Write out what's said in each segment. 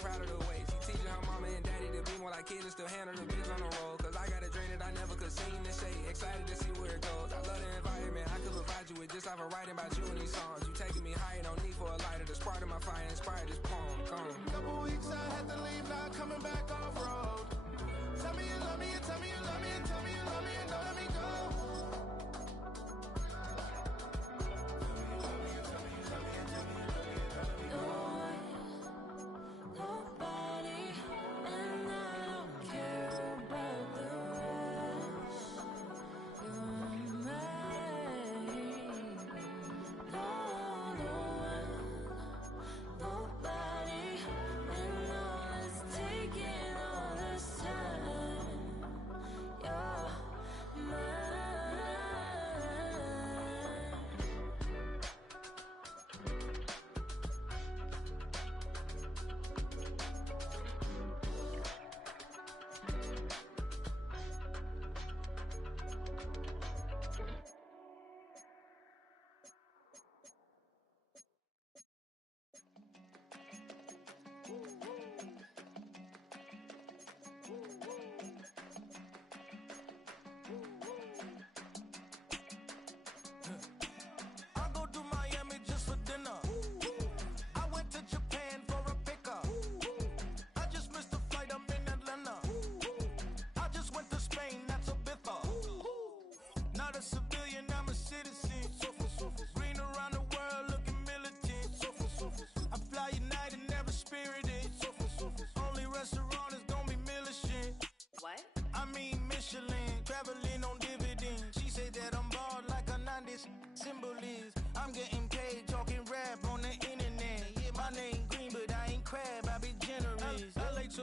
proud of the way she teaching her mama and daddy to be more like kids and still handle the biz on the road. Cause I got a dream that I never could sing and say, excited to see where it goes. I love the environment, I could provide you with just off of writing about you and these songs. You taking me higher, no need for a lighter. The spark of my fire inspired this poem. Gone. Couple weeks I had to leave, now coming back off road. Tell me you love me, and tell me you love me, and tell me you love me, and don't let me go.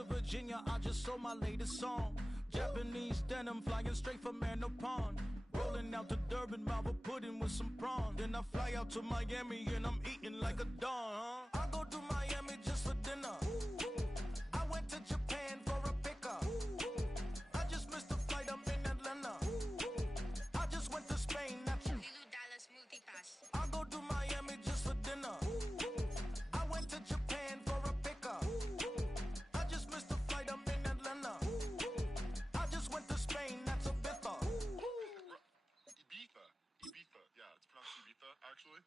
Virginia, I just sold my latest song. Japanese denim flying straight from Manapon. Rolling out to Durban, mouth a pudding with some prawn. Then I fly out to Miami and I'm eating like a don, huh? I go to Miami just for dinner. I went to Japan for a pickup. I just missed the flight, I'm in Atlanta. I just went to Spain, not you. Dallas multipass. I go to Miami just for dinner. I went to Japan for a pickup. Actually?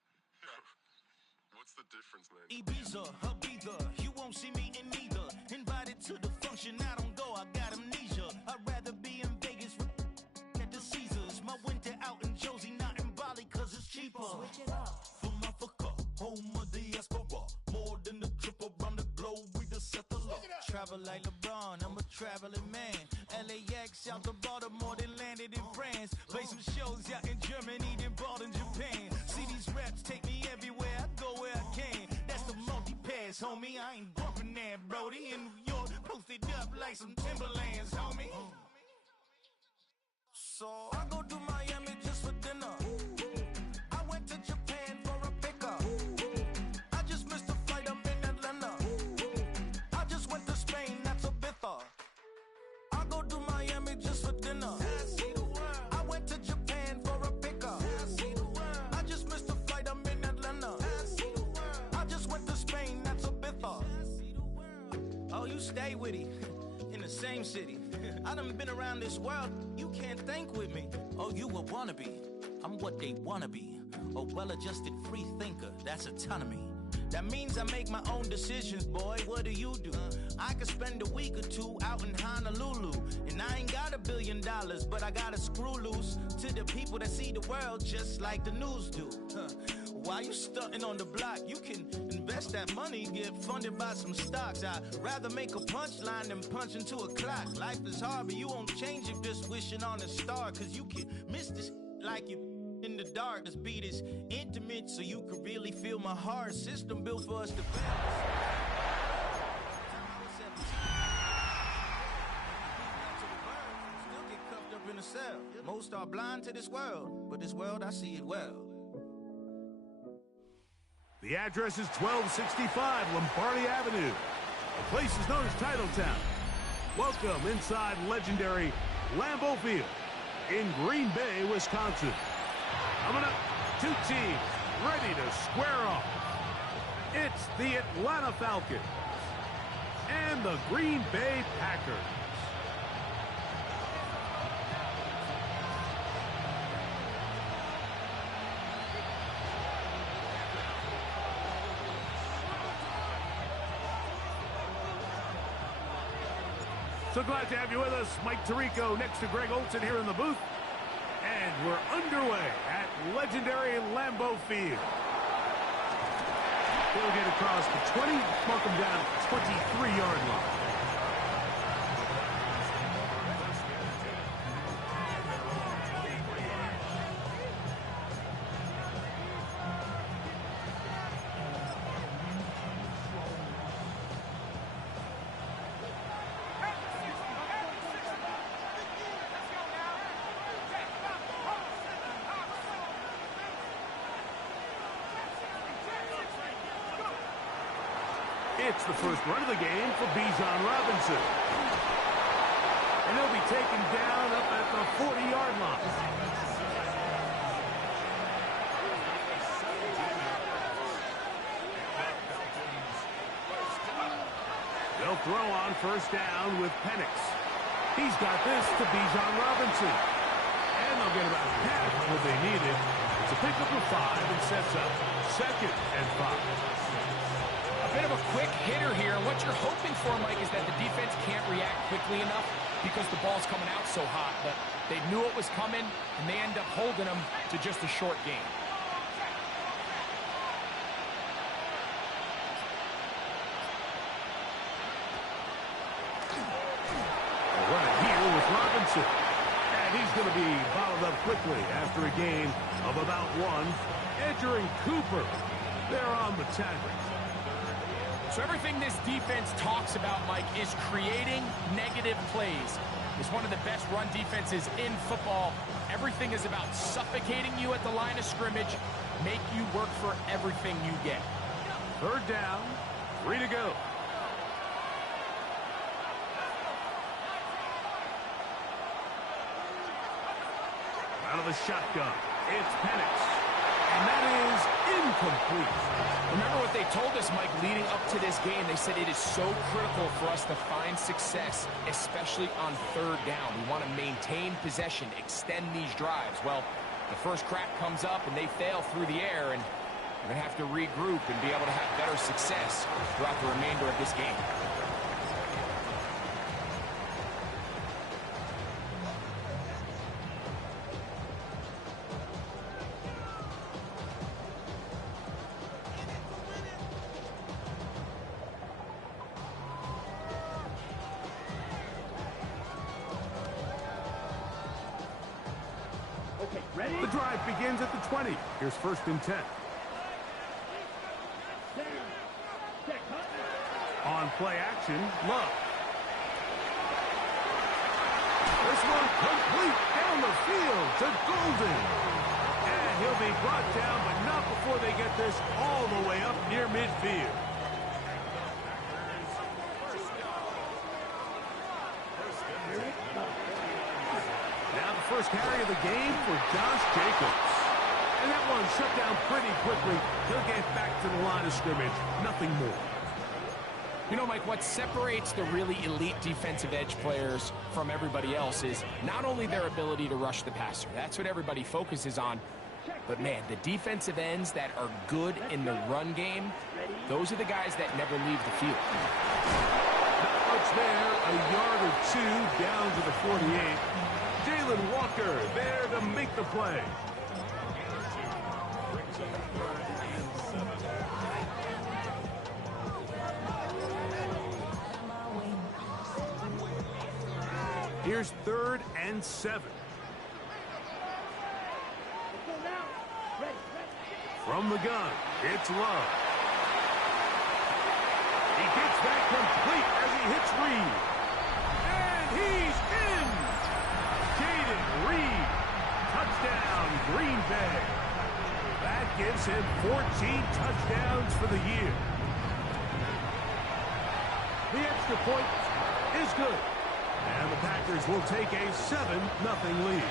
What's the difference, man? Ibiza, Ibiza, you won't see me in neither. Invited to the function, I don't go, I got amnesia. I'd rather be in Vegas at the Caesars. My winter out in Josie, not in Bali, cause it's cheaper. Switch it up. From Africa, home of the diaspora. More than a trip around the globe, we just set the law. Travel like LeBron, I'm a traveling man. LAX out the Baltimore, then landed in France. Play some shows out in Germany, then bought in Japan. See these reps take me everywhere, I go where I can. That's the multi-pass, homie, I ain't bumping that, Brody. In New York, posted up like some Timberlands, homie. So I go to Miami just for dinner. I went to Japan for a pickup. I just missed the flight, I'm in Atlanta. I just went to Spain, that's Ibiza. I go to Miami just for dinner. I see the world. I went to Japan for a pickup. I see the world. I just missed the flight, I'm in Atlanta. I see the world. I just went to Spain, that's Ibiza. I see the world. Oh, you stay with it. In the same city. I done been around this world. You can't think with me. Oh, you a wannabe. I'm what they wanna be. A well-adjusted free thinker. That's autonomy. That means I make my own decisions, boy. What do? I could spend a week or two out in Honolulu. And I ain't got $1 billion, but I got a screw loose to the people that see the world just like the news do. Why you stunting on the block? You can invest that money, get funded by some stocks. I'd rather make a punchline than punch into a clock. Life is hard, but you won't change it just wishing on a star. Cause you can miss this like you in the dark. This beat is intimate, so you can really feel my heart. System built for us to build. Still get cuffed up in a cell. Most are blind to this world, but this world I see it well. The address is 1265 Lombardi Avenue. The place is known as Titletown. Welcome inside legendary Lambeau Field in Green Bay, Wisconsin. Coming up, two teams ready to square off. It's the Atlanta Falcons and the Green Bay Packers. So glad to have you with us. Mike Tirico next to Greg Olson here in the booth. And we're underway at legendary Lambeau Field. He'll get across the 20, mark him down at the 23-yard line. It's the first run of the game for Bijan Robinson. And he'll be taken down up at the 40-yard line. They'll throw on first down with Penix. He's got this to Bijan Robinson. And they'll get about half what they needed. It's a pickup of 5 and sets up 2nd and 5. Bit of a quick hitter here. What you're hoping for, Mike, is that the defense can't react quickly enough because the ball's coming out so hot. But they knew it was coming, and they end up holding them to just a short game. Right here with Robinson. And he's going to be bottled up quickly after a gain of about 1. Edger and Cooper, they're on the tackle. So everything this defense talks about, Mike, is creating negative plays. It's one of the best run defenses in football. Everything is about suffocating you at the line of scrimmage, make you work for everything you get. 3rd down, 3 to go. Out of the shotgun, it's Penix. And that is incomplete. Remember what they told us, Mike, leading up to this game. They said it is so critical for us to find success, especially on 3rd down. We want to maintain possession, extend these drives. Well, the first crack comes up, and they fail through the air, and we're going to have to regroup and be able to have better success throughout the remainder of this game. The drive begins at the 20. Here's 1st and 10. On play action, Love. This one complete down the field to Golden. And he'll be brought down, but not before they get this all the way up near midfield. First carry of the game for Josh Jacobs. And that one shut down pretty quickly. He'll get back to the line of scrimmage. Nothing more. You know, Mike, what separates the really elite defensive edge players from everybody else is not only their ability to rush the passer. That's what everybody focuses on. But, man, the defensive ends that are good in the run game, those are the guys that never leave the field. Not much there. A yard or 2 down to the 48. Jalen Walker there to make the play. Here's 3rd and 7. From the gun, it's Love. He gets that complete as he hits Reed. And he's in! Jaden Reed. Touchdown, Green Bay. That gives him 14 touchdowns for the year. The extra point is good. And the Packers will take a 7-0 lead.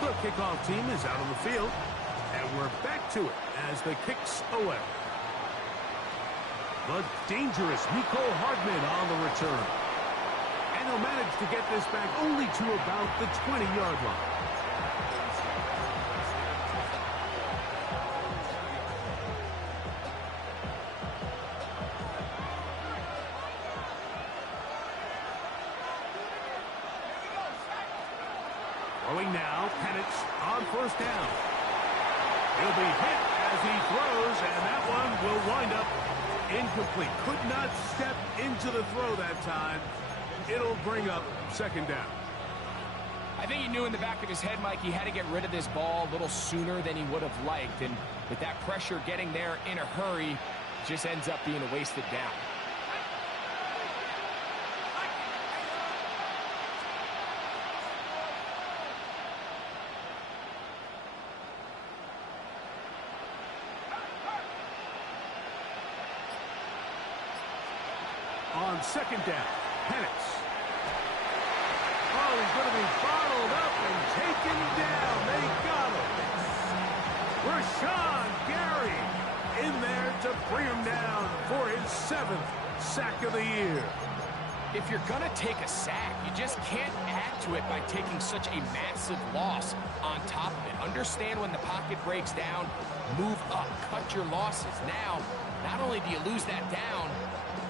The kickoff team is out on the field. we're back to it as the kick's away. The dangerous Nicole Hardman on the return. And he'll manage to get this back only to about the 20-yard line. Throwing now, Penix on first down. He'll be hit as he throws, and that one will wind up incomplete. Could not step into the throw that time. It'll bring up second down. I think he knew in the back of his head, Mike, he had to get rid of this ball a little sooner than he would have liked. And with that pressure getting there in a hurry, it just ends up being a wasted down. On second down, Penix. Oh, he's going to be bottled up and taken down. They got him. Rashawn Gary in there to bring him down for his 7th sack of the year. If you're going to take a sack, you just can't add to it by taking such a massive loss on top of it. Understand when the pocket breaks down, move up, cut your losses. Now, not only do you lose that down,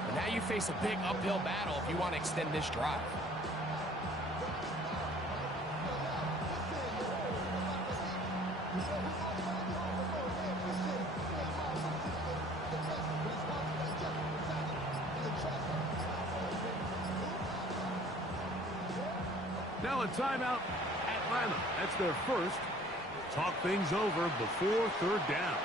but now you face a big uphill battle if you want to extend this drive. Now a timeout, Atlanta. That's their first. Talk things over before third down.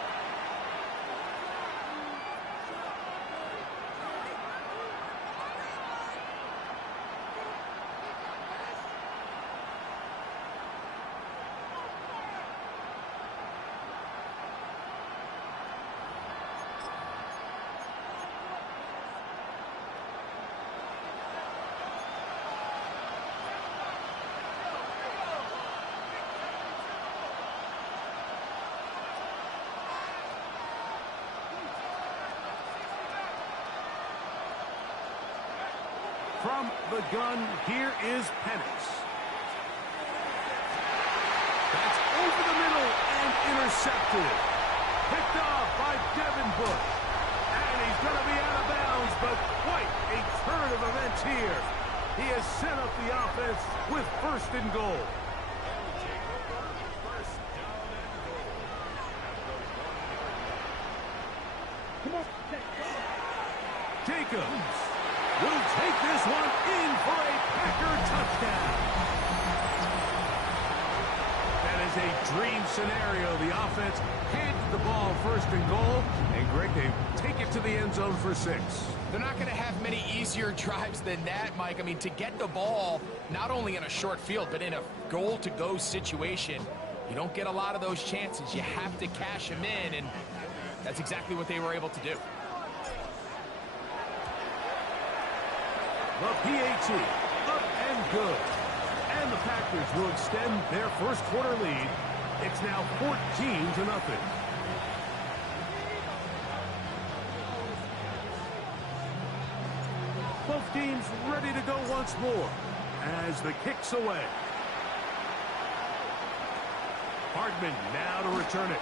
From the gun, here is Penix. That's over the middle and intercepted. Picked off by Devin Bush. And he's going to be out of bounds, but quite a turn of events here. He has set up the offense with first and goal. Jacobs will take this one in for a Packer touchdown. That is a dream scenario. The offense handed the ball first and goal, and Greg, they take it to the end zone for 6. They're not going to have many easier drives than that, Mike. I mean, to get the ball, not only in a short field, but in a goal-to-go situation, you don't get a lot of those chances. You have to cash them in, and that's exactly what they were able to do. The PAT, up and good. And the Packers will extend their first quarter lead. It's now 14-0. Both teams ready to go once more as the kick's away. Hardman now to return it.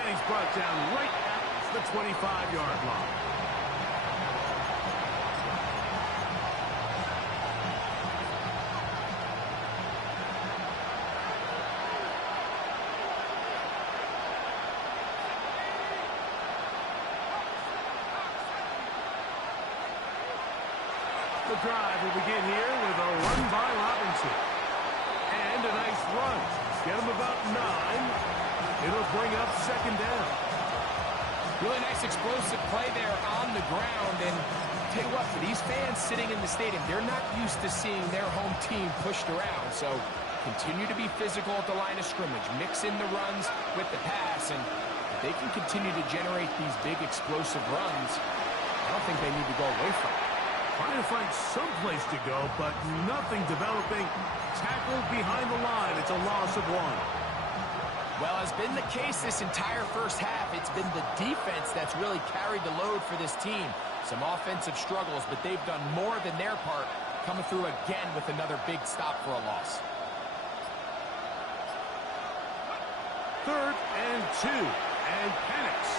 And he's brought down right at the 25-yard line. The drive will begin here with a run by Robinson. And a nice run. Get him about 9. It'll bring up second down. Really nice explosive play there on the ground. And tell you what, for these fans sitting in the stadium, they're not used to seeing their home team pushed around. So continue to be physical at the line of scrimmage. Mix in the runs with the pass. And if they can continue to generate these big explosive runs, I don't think they need to go away from it. Trying to find some place to go, but nothing developing. Tackled behind the line. It's a loss of 1. Well, has been the case this entire first half. It's been the defense that's really carried the load for this team. Some offensive struggles, but they've done more than their part, coming through again with another big stop for a loss. 3rd and 2, and panics.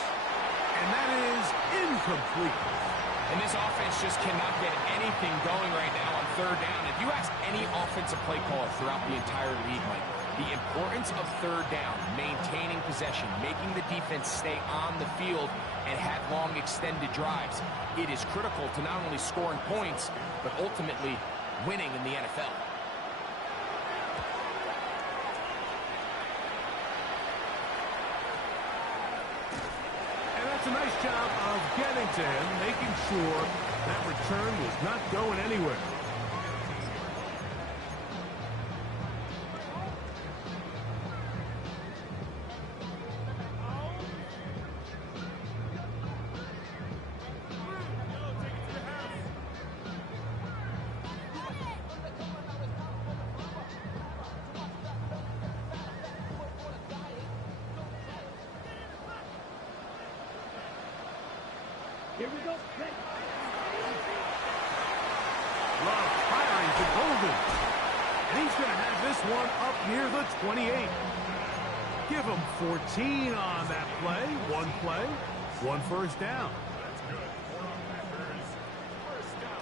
And that is incomplete. And this offense just cannot get anything going right now on 3rd down. If you ask any offensive play caller throughout the entire league, Mike, the importance of 3rd down, maintaining possession, making the defense stay on the field and have long extended drives, it is critical to not only scoring points, but ultimately winning in the NFL. A nice job of getting to him, making sure that return was not going anywhere. Here we go. Love firing to Golden. And he's going to have this one up near the 28. Give him 14 on that play. One play, one first down. That's good. 4 on Packers. First down.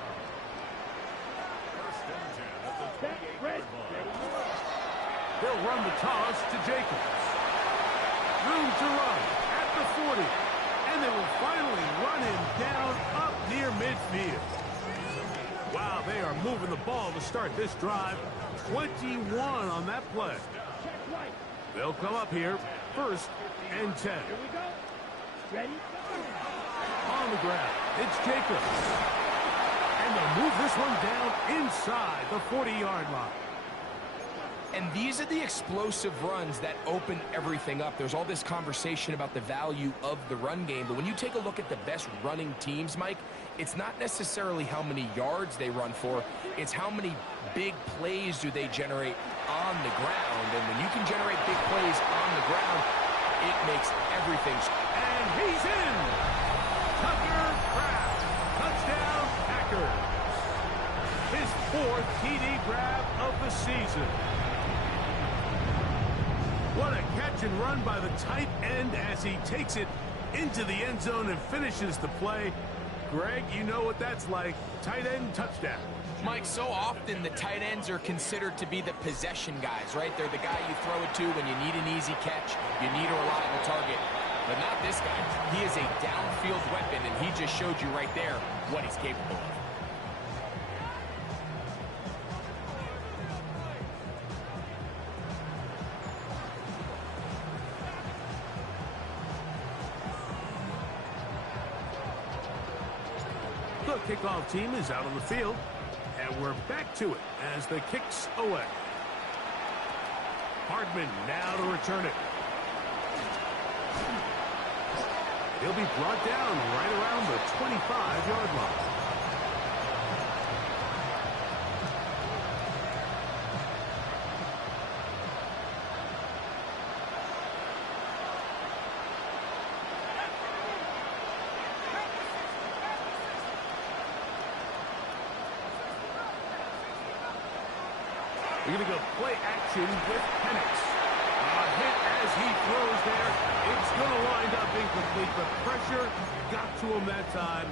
First and 10 at the 28-yard line. They'll run the toss to Jacobs. Room to run at the 40. And they will finally run him down up near midfield. Wow, they are moving the ball to start this drive. 21 on that play. They'll come up here, 1st and 10. Here we go. Ready? On the ground, it's Jacobs. And they'll move this one down inside the 40-yard line. And these are the explosive runs that open everything up. There's all this conversation about the value of the run game, but when you take a look at the best running teams, Mike, it's not necessarily how many yards they run for, it's how many big plays do they generate on the ground. And when you can generate big plays on the ground, it makes everything. And he's in! Tucker Kraft, touchdown Packers. His 4th TD grab of the season. What a catch and run by the tight end as he takes it into the end zone and finishes the play. Greg, you know what that's like. Tight end touchdown. Mike, so often the tight ends are considered to be the possession guys, right? They're the guy you throw it to when you need an easy catch, you need a reliable target. But not this guy. He is a downfield weapon, and he just showed you right there what he's capable of. The kickoff team is out on the field, and we're back to it as the kick's away. Hardman now to return it. He'll be brought down right around the 25-yard line. We're going to go play action with Penix. A hit as he throws there. It's going to wind up incomplete. The pressure got to him that time,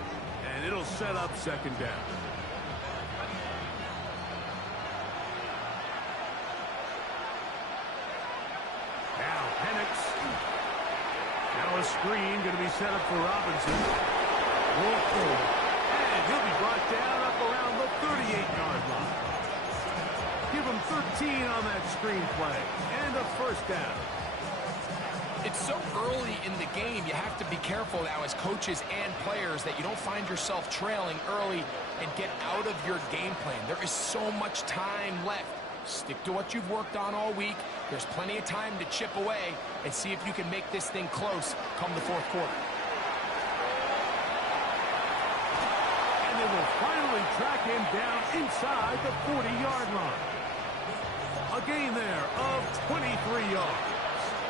and it'll set up 2nd down. Now Penix. Now a screen going to be set up for Robinson. Roll forward. And he'll be brought down up around the 38-yard line. Give him 13 on that screenplay, and a 1st down. It's so early in the game, you have to be careful now as coaches and players that you don't find yourself trailing early and get out of your game plan. There is so much time left. Stick to what you've worked on all week. There's plenty of time to chip away and see if you can make this thing close come the 4th quarter. And they will finally track him down inside the 40-yard line. A gain there of 23 yards.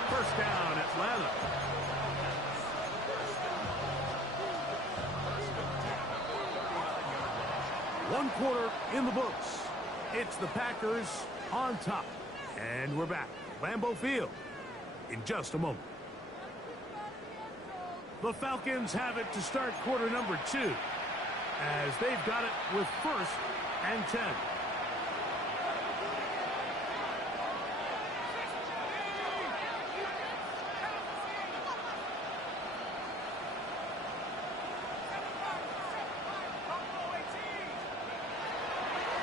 First down, Atlanta. One quarter in the books. It's the Packers on top. And we're back. Lambeau Field in just a moment. The Falcons have it to start quarter number 2 as they've got it with 1st and 10.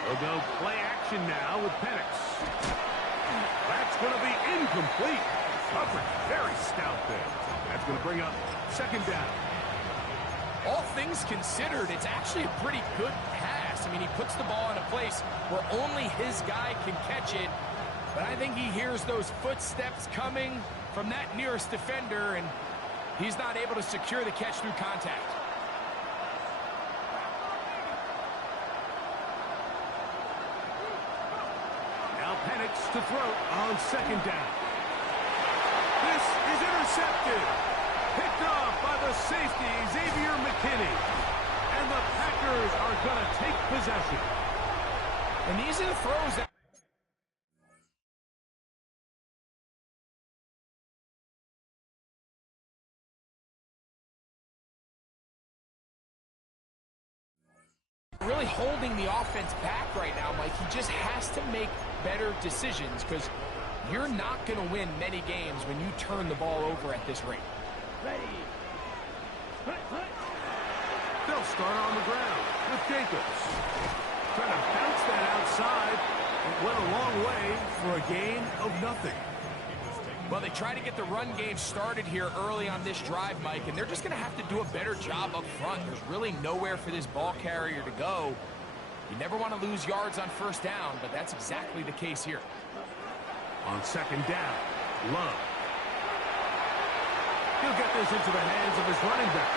We'll go play action now with Penix. That's going to be incomplete. Coverage very stout there. That's going to bring up 2nd down. All things considered, it's actually a pretty good pass. I mean, he puts the ball in a place where only his guy can catch it. But I think he hears those footsteps coming from that nearest defender, and he's not able to secure the catch through contact. Penix to throw on 2nd down. This is intercepted. Picked off by the safety, Xavier McKinney. And the Packers are going to take possession. And these are the throws that really holding the offense back right now, Mike. He just has to make better decisions because you're not going to win many games when you turn the ball over at this rate. Ready. They'll start on the ground with Jacobs. Trying to bounce that outside. It went a long way for a gain of nothing. Well, they try to get the run game started here early on this drive, Mike, and they're just going to have to do a better job up front. There's really nowhere for this ball carrier to go. You never want to lose yards on 1st down, but that's exactly the case here. On 2nd down, Love. He'll get this into the hands of his running back.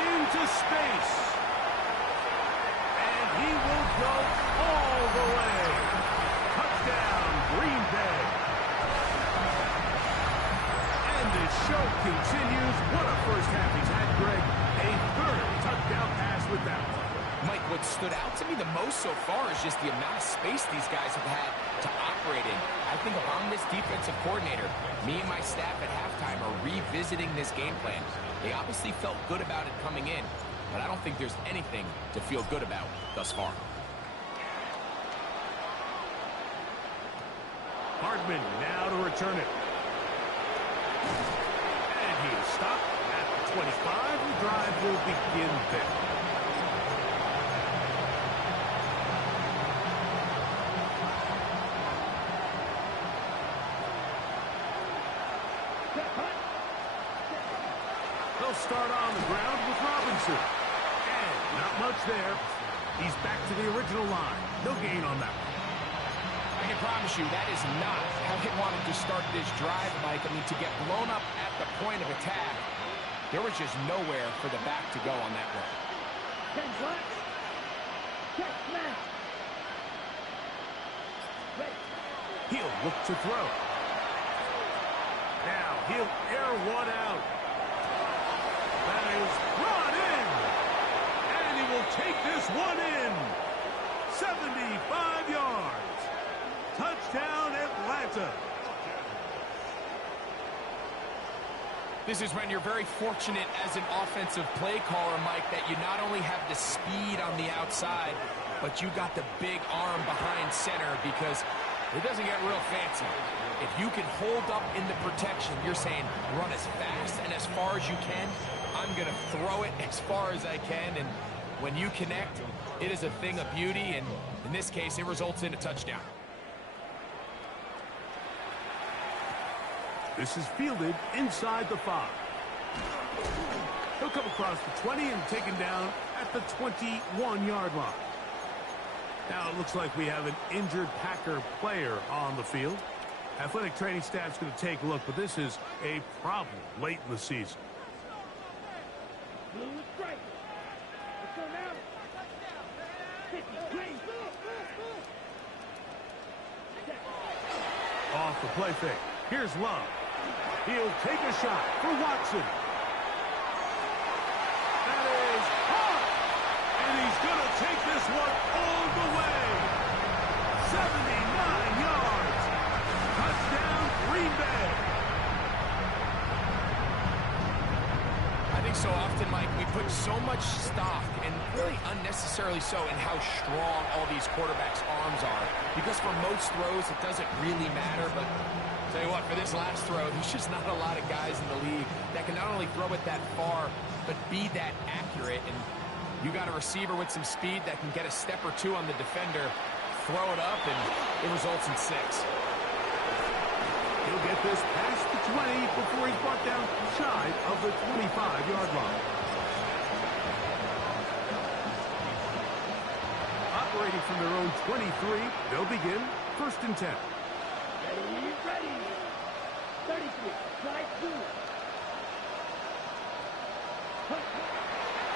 Into space. And he will go all the way. Touchdown, Green Bay. And the show continues. What a first half he's had, Greg. A 3rd touchdown pass with that one. Mike, what stood out to me the most so far is just the amount of space these guys have had to operate in. I think if I'm this defensive coordinator, me and my staff at halftime are revisiting this game plan. They obviously felt good about it coming in, but I don't think there's anything to feel good about thus far. Hardman now to return it. And he is stopped at the 25. The drive will begin there. They'll start on the ground with Robinson. And not much there. He's back to the original line. No gain on that one. I can promise you that is not how they wanted to start this drive, Mike. I mean, to get blown up at the point of attack, there was just nowhere for the back to go on that run. 10 blocks. Check smash. Ready. He'll look to throw. Now he'll air one out. That is brought in. And he will take this one in. 75 yards. Touchdown, Atlanta. This is when you're very fortunate as an offensive play caller, Mike, that you not only have the speed on the outside, but you got the big arm behind center because it doesn't get real fancy. If you can hold up in the protection, you're saying run as fast and as far as you can. I'm going to throw it as far as I can, and when you connect, it is a thing of beauty, and in this case, it results in a touchdown. This is fielded inside the 5. He'll come across the 20 and taken down at the 21-yard line. Now it looks like we have an injured Packer player on the field. Athletic training staff's going to take a look, but this is a problem late in the season. Blue is strike. Let's go now. 50, green. Off the play fake. Here's Love. He'll take a shot for Watson. That is hard. And he's going to take this one all the way. 79 yards. Touchdown, Green Bay. I think so often, Mike, we put so much stock, and really unnecessarily so, in how strong all these quarterbacks' arms are. Because for most throws, it doesn't really matter, but tell you what, for this last throw, there's just not a lot of guys in the league that can not only throw it that far, but be that accurate. And you got a receiver with some speed that can get a step or two on the defender, throw it up, and it results in 6. He'll get this past the 20 before he's brought down shy of the 25-yard line. Operating from their own 23, they'll begin 1st and 10. Ready. 33. Try 2.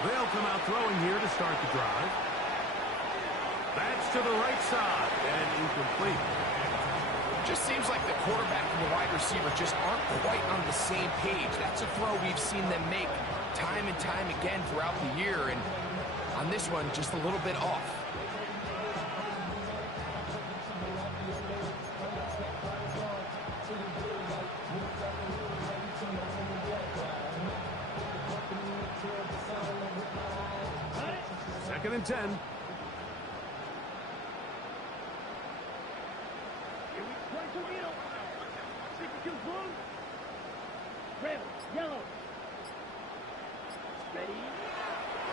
They'll come out throwing here to start the drive. That's to the right side and incomplete. Just seems like the quarterback and the wide receiver just aren't quite on the same page. That's a throw we've seen them make time and time again throughout the year, and on this one, just a little bit off. Second and 10. Red, yellow. Ready.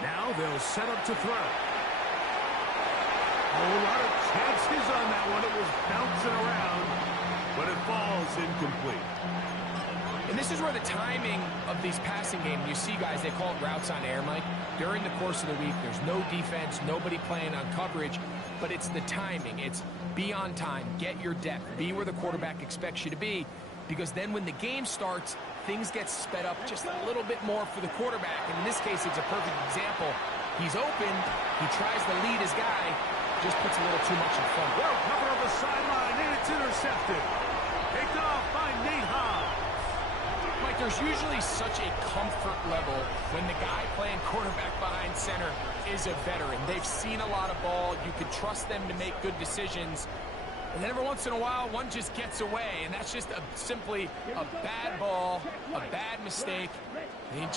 Now they'll set up to throw. A lot of chances on that one. It was bouncing around, but it falls incomplete. And this is where the timing of these passing games, you see guys, they call it routes on air, Mike. During the course of the week, there's no defense, nobody playing on coverage, but it's the timing. It's be on time, get your depth, be where the quarterback expects you to be, because then when the game starts, things get sped up just a little bit more for the quarterback. And in this case, it's a perfect example. He's open, he tries to lead his guy, just puts a little too much in front. Well, cover of the sideline, and it's intercepted. Picked off by Nate Hobbs. Mike, there's usually such a comfort level when the guy playing quarterback behind center is a veteran. They've seen a lot of ball. You can trust them to make good decisions. And then every once in a while, one just gets away, and that's just simply a bad ball, a bad mistake. And you're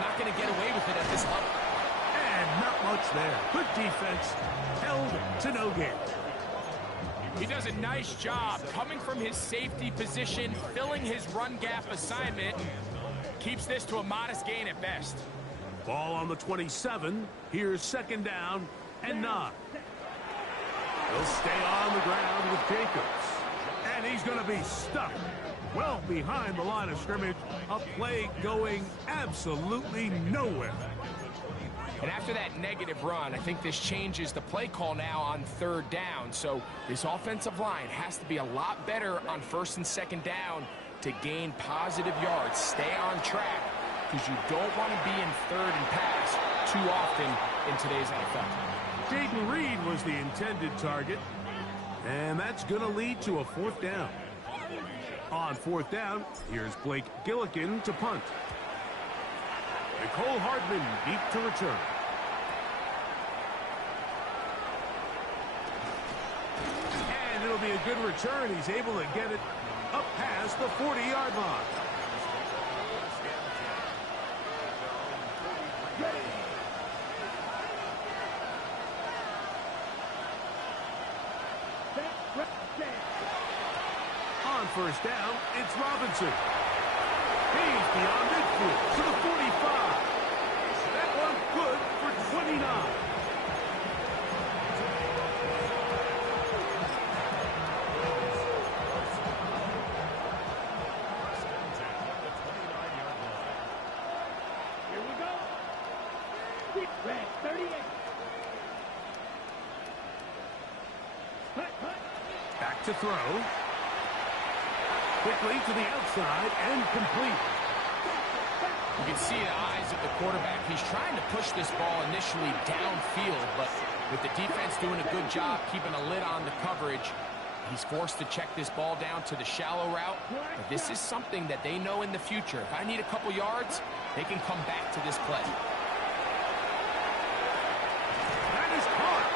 not going to get away with it at this level. And not much there. Good defense, held to no gain. He does a nice job coming from his safety position, filling his run gap assignment, keeps this to a modest gain at best. Ball on the 27. Here's 2nd down and 9. He'll stay on the ground with Jacobs. And he's going to be stuck well behind the line of scrimmage. A play going absolutely nowhere. And after that negative run, I think this changes the play call now on 3rd down. So this offensive line has to be a lot better on 1st and 2nd down to gain positive yards. Stay on track, because you don't want to be in 3rd and pass too often in today's NFL. Jaden Reed was the intended target, and that's going to lead to a 4th down. On 4th down, here's Blake Gillikin to punt. Nicole Hardman deep to return. And it'll be a good return. He's able to get it up past the 40-yard line. On 1st down, it's Robinson. He's beyond midfield to the 45. That one good for 29. Here we go. Red, 38. Back to throw. Quickly to the outside and complete. You can see the eyes of the quarterback. He's trying to push this ball initially downfield, but with the defense doing a good job keeping a lid on the coverage, He's forced to check this ball down to the shallow route, but this is something that they know in the future. If I need a couple yards, they can come back to this play. That is caught,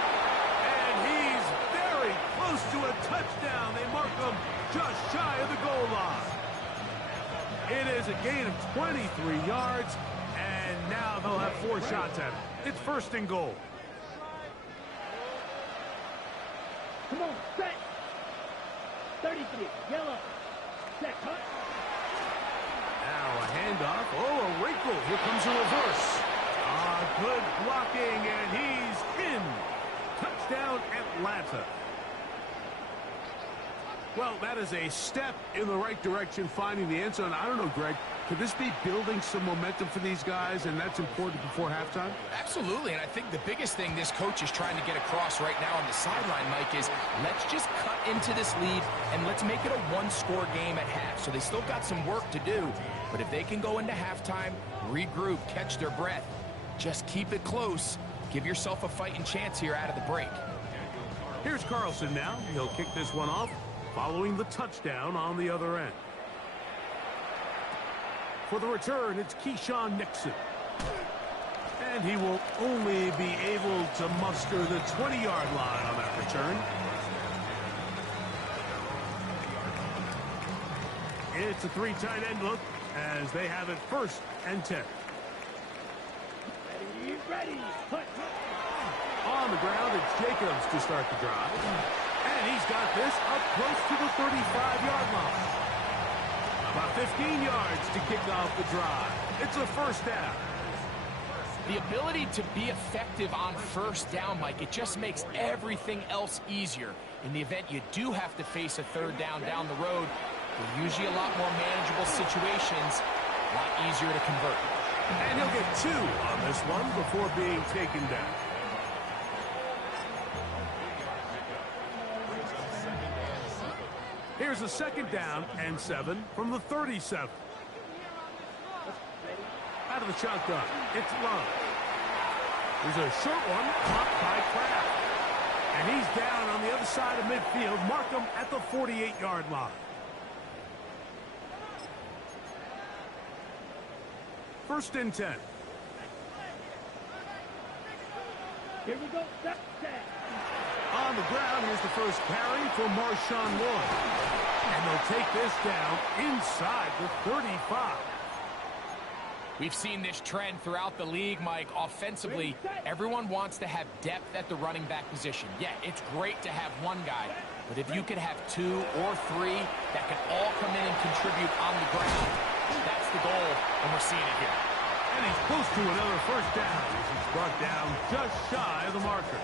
and he's very close to a touchdown. They mark him just shy of the goal line. It is a gain of 23 yards, and now they'll have 4 shots at it. It's first and goal. Come on, set. 33, yellow. Set, cut. Now a handoff. Oh, a wrinkle. Here comes a reverse. Good blocking, and he's in. Touchdown, Atlanta. Well, that is a step in the right direction, finding the end zone. I don't know, Greg, could this be building some momentum for these guys, and that's important before halftime? Absolutely, and I think the biggest thing this coach is trying to get across right now on the sideline, Mike, is let's just cut into this lead, and let's make it a one-score game at half. So they still got some work to do, but if they can go into halftime, regroup, catch their breath, just keep it close, give yourself a fighting chance here out of the break. Here's Carlson now. He'll kick this one off, following the touchdown on the other end. For the return, it's Keyshawn Nixon. And he will only be able to muster the 20-yard line on that return. It's a 3 tight end look as they have it first and 10. Ready. Hut. On the ground, it's Jacobs to start the drive. And he's got this up close to the 35-yard line. About 15 yards to kick off the drive. It's a first down. The ability to be effective on first down, Mike, it just makes everything else easier. In the event you do have to face a third down the road, they're usually a lot more manageable situations, a lot easier to convert. And he'll get 2 on this one before being taken down. Here's a second down and 7 from the 37. Out of the shotgun, it's Love. There's a short one caught by Kraft. And he's down on the other side of midfield. Mark him at the 48-yard line. First and 10. Here we go. Set. On the ground, here's the first carry for Marshawn Lloyd. And they'll take this down inside the 35. We've seen this trend throughout the league, Mike. Offensively, everyone wants to have depth at the running back position. Yeah, it's great to have one guy, but if you could have 2 or 3 that can all come in and contribute on the ground, that's the goal, and we're seeing it here. And he's close to another first down as he's brought down just shy of the marker.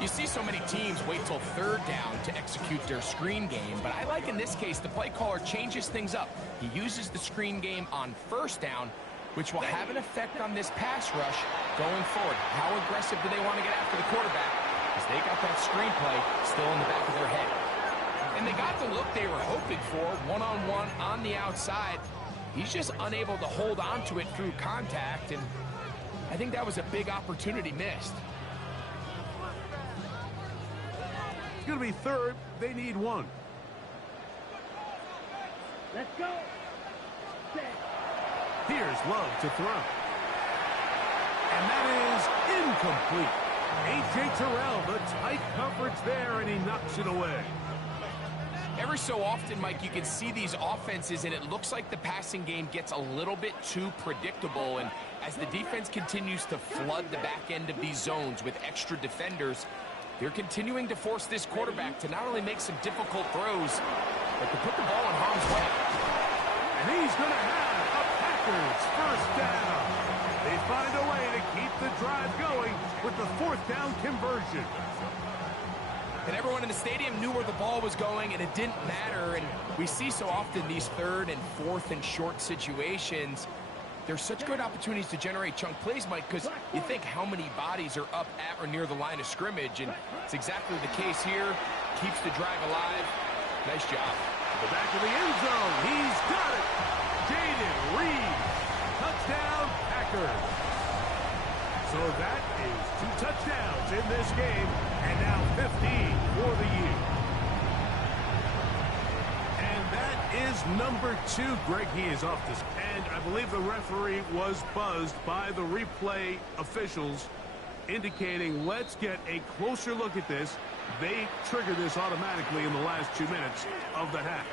You see so many teams wait till third down to execute their screen game, but I like in this case the play caller changes things up. He uses the screen game on first down, which will have an effect on this pass rush going forward. How aggressive do they want to get after the quarterback? Because they got that screen play still in the back of their head. And they got the look they were hoping for, one-on-one on the outside. He's just unable to hold on to it through contact, and I think that was a big opportunity missed. It's going to be third. They need 1. Let's go. Set. Here's Love to throw. And that is incomplete. A.J. Terrell, the tight coverage there, and he knocks it away. Every so often, Mike, you can see these offenses, and it looks like the passing game gets a little bit too predictable. And as the defense continues to flood the back end of these zones with extra defenders, they're continuing to force this quarterback to not only make some difficult throws, but to put the ball in harm's way. And he's going to have a Packers first down. They find a way to keep the drive going with the 4th down conversion. And everyone in the stadium knew where the ball was going, and it didn't matter. And we see so often these 3rd and 4th and short situations. There's such good opportunities to generate chunk plays, Mike, because you think how many bodies are up at or near the line of scrimmage, and it's exactly the case here. Keeps the drive alive. Nice job. The back of the end zone. He's got it. Jaden Reed. Touchdown, Packers. So that is 2 touchdowns in this game, and now 15 for the year. is number 2. Greg, he is off this. And I believe the referee was buzzed by the replay officials, indicating let's get a closer look at this. They trigger this automatically in the last 2 minutes of the half.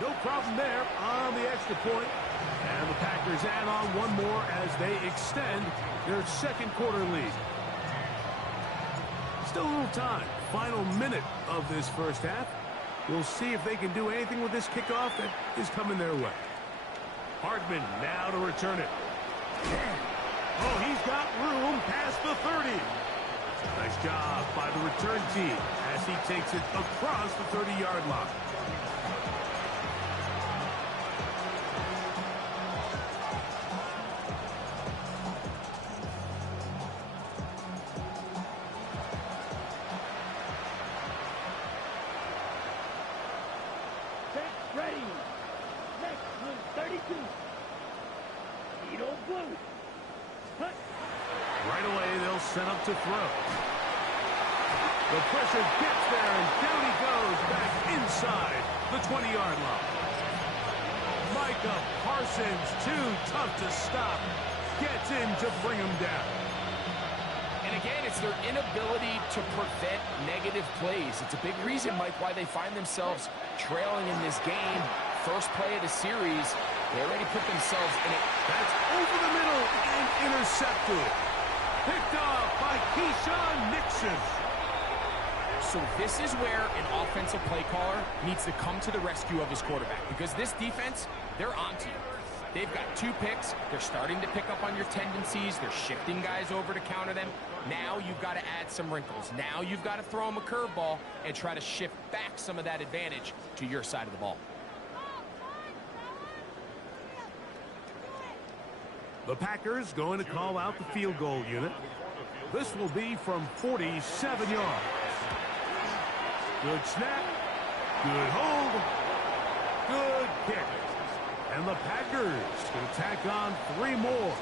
No problem there on the extra point. And the Packers add on one more as they extend their second quarter lead. Still a little time. Final minute of this first half. We'll see if they can do anything with this kickoff that is coming their way. Hardman now to return it. Oh, he's got room past the 30. Nice job by the return team as he takes it across the 30-yard line. Ready. Next, number 32. Tito Blue. Hut. Right away, they'll set up to throw. The pressure gets there, and down he goes back inside the 20-yard line. Micah Parsons, too tough to stop, gets in to bring him down. And again, it's their inability to prevent negative plays. It's a big reason, Mike, why they find themselves trailing in this game. First play of the series, they already put themselves in it. That's over the middle and intercepted. Picked off by Keyshawn Nixon. So this is where an offensive play caller needs to come to the rescue of his quarterback, because this defense, they're onto you. They've got 2 picks. They're starting to pick up on your tendencies. They're shifting guys over to counter them. Now you've got to add some wrinkles. Now you've got to throw them a curveball and try to shift back some of that advantage to your side of the ball. The Packers going to call out the field goal unit. This will be from 47 yards. Good snap. Good hold. Good kick. And the Packers going to tack on 3 more,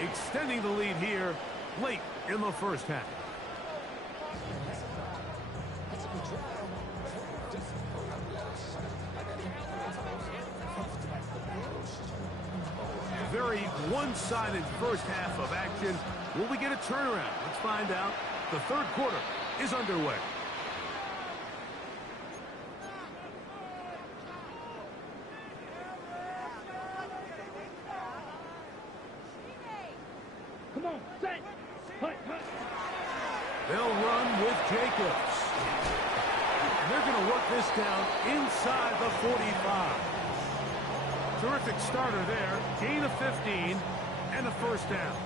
extending the lead here late in the first half. Very one-sided first half of action. Will we get a turnaround? Let's find out. The third quarter is underway. Come on, set. Hut, hut. They'll run with Jacobs. And they're going to work this down inside the 45. Terrific starter there. Gain of 15 and a first down.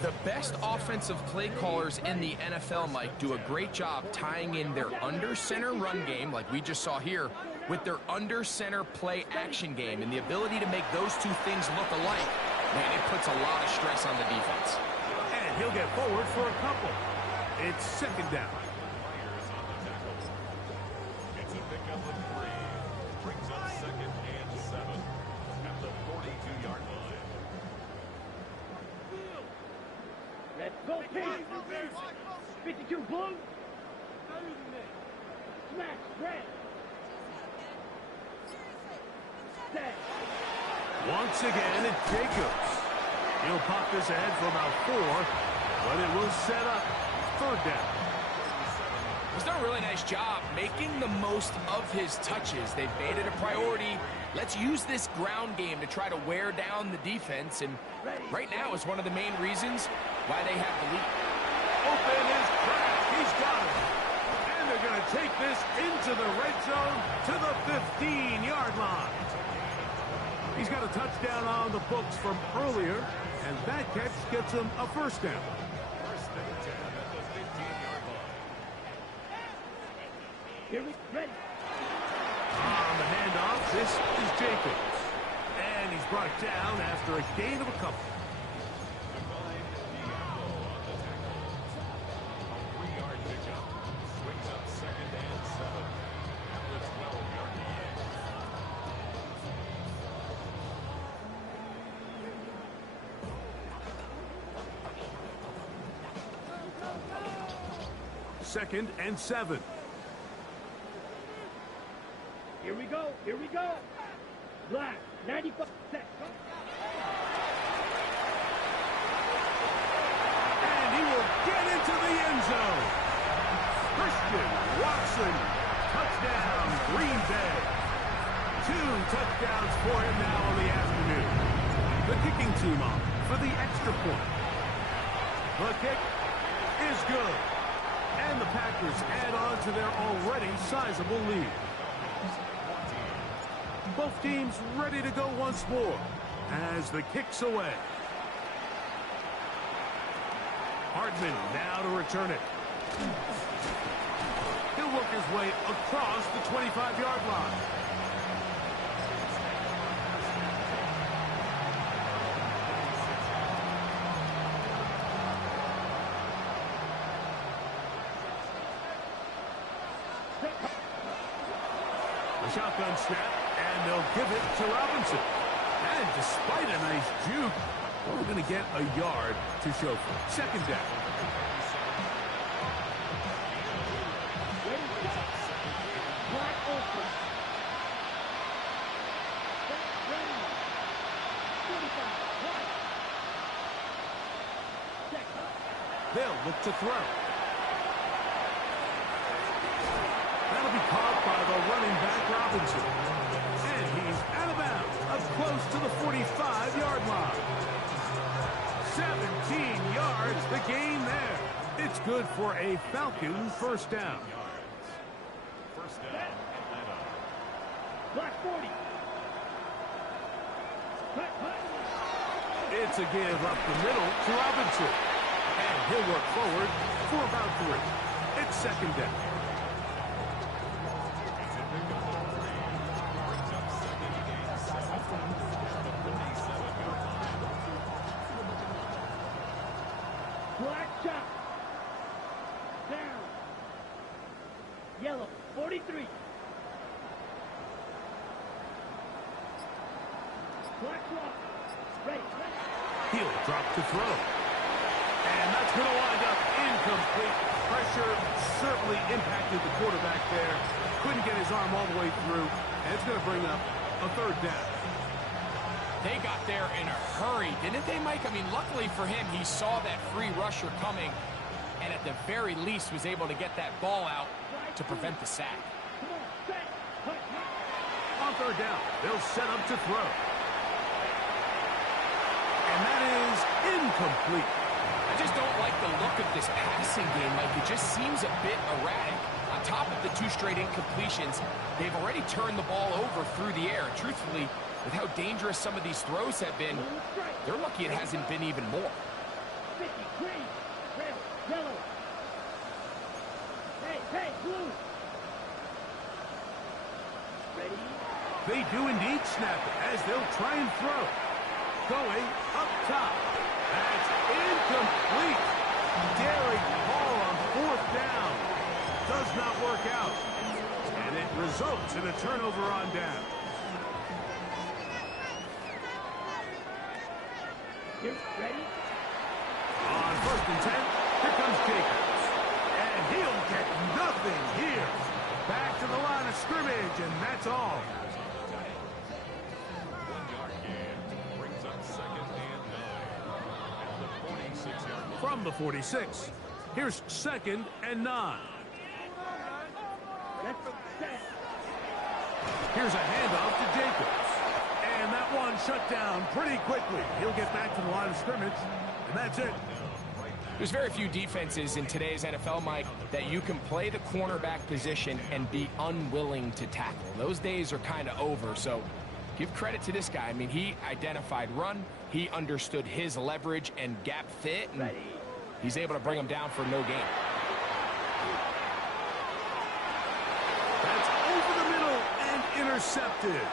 The best offensive play callers in the NFL, Mike, do a great job tying in their under-center run game, like we just saw here, with their under-center play action game. And the ability to make those 2 things look alike, man, it puts a lot of stress on the defense. And he'll get forward for a couple. It's second down. It's a pickup of 3. Brings up second and 7 at the 42-yard line. Let's go, Pete. 52 Blue. Smash, red. Set. Once again, it's Jacobs. He'll pop this ahead for about 4, but it will set up third down. He's done a really nice job making the most of his touches. They've made it a priority. Let's use this ground game to try to wear down the defense, and right now is one of the main reasons why they have the lead. Open is cracked. He's got it. And they're going to take this into the red zone to the 15-yard line. He's got a touchdown on the books from earlier, and that catch gets him a first down. First and 10 at the 15-yard line. Here we ready. On the handoff, this is Jacobs. And he's brought down after a gain of a couple. Divine Diablo on the tackle. A 3-yard pickup. Swings up second and 7 at the 12-yard line. Second and 7. 95 seconds. And he will get into the end zone. Christian Watson, touchdown, Green Bay. 2 touchdowns for him now on the afternoon. The kicking team on for the extra point. The kick is good. And the Packers add on to their already sizable lead. Both teams ready to go once more as the kick's away. Hartman now to return it. He'll work his way across the 25-yard line. The shotgun snap, and they'll give it to Robinson. And despite a nice juke, we're going to get a yard to show for it. Second down. Black open. Ready. 45. Right. Second. They'll look to throw. That'll be caught by the running back, Robinson. And he's out of bounds, up close to the 45-yard line. 17 yards, the gain there. It's good for a Falcon first down. First down, Atlanta. Black 40. It's a give up the middle to Robinson. And he'll work forward for about 3. It's second down. Black shot. Down. Yellow. 43. Black swap. Ready. He'll drop to throw. And that's going to wind up incomplete. Pressure certainly impacted the quarterback there. Couldn't get his arm all the way through. And it's going to bring up a third down. They got there in a hurry, didn't they, Mike? I mean, luckily for him, he saw that free rusher coming and at the very least was able to get that ball out to prevent the sack. Come on. Set. On third down, they'll set up to throw. And that is incomplete. I just don't like the look of this passing game, Mike. It just seems a bit erratic. On top of the 2 straight incompletions, they've already turned the ball over through the air. Truthfully, with how dangerous some of these throws have been, they're lucky it hasn't been even more. 50. Green. Red. Yellow. Hey. Blue. Ready. They do indeed snap it as they'll try and throw. Going up top. That's incomplete. Derek Hall on 4th down. Does not work out. And it results in a turnover on down. Here. Ready. On 1st and 10, here comes Jacobs. And he'll get nothing here. Back to the line of scrimmage, and that's all. 1-yard gain brings up second and 9 at the 46-yard line. From the 46, here's second and 9. Let's set. Here's a handoff to Jacobs. And that one shut down pretty quickly. He'll get back to the line of scrimmage, and that's it. There's very few defenses in today's NFL, Mike, that you can play the cornerback position and be unwilling to tackle. Those days are kind of over, so give credit to this guy. I mean, he identified run, he understood his leverage and gap fit, and he's able to bring him down for no gain. That's over the middle and intercepted.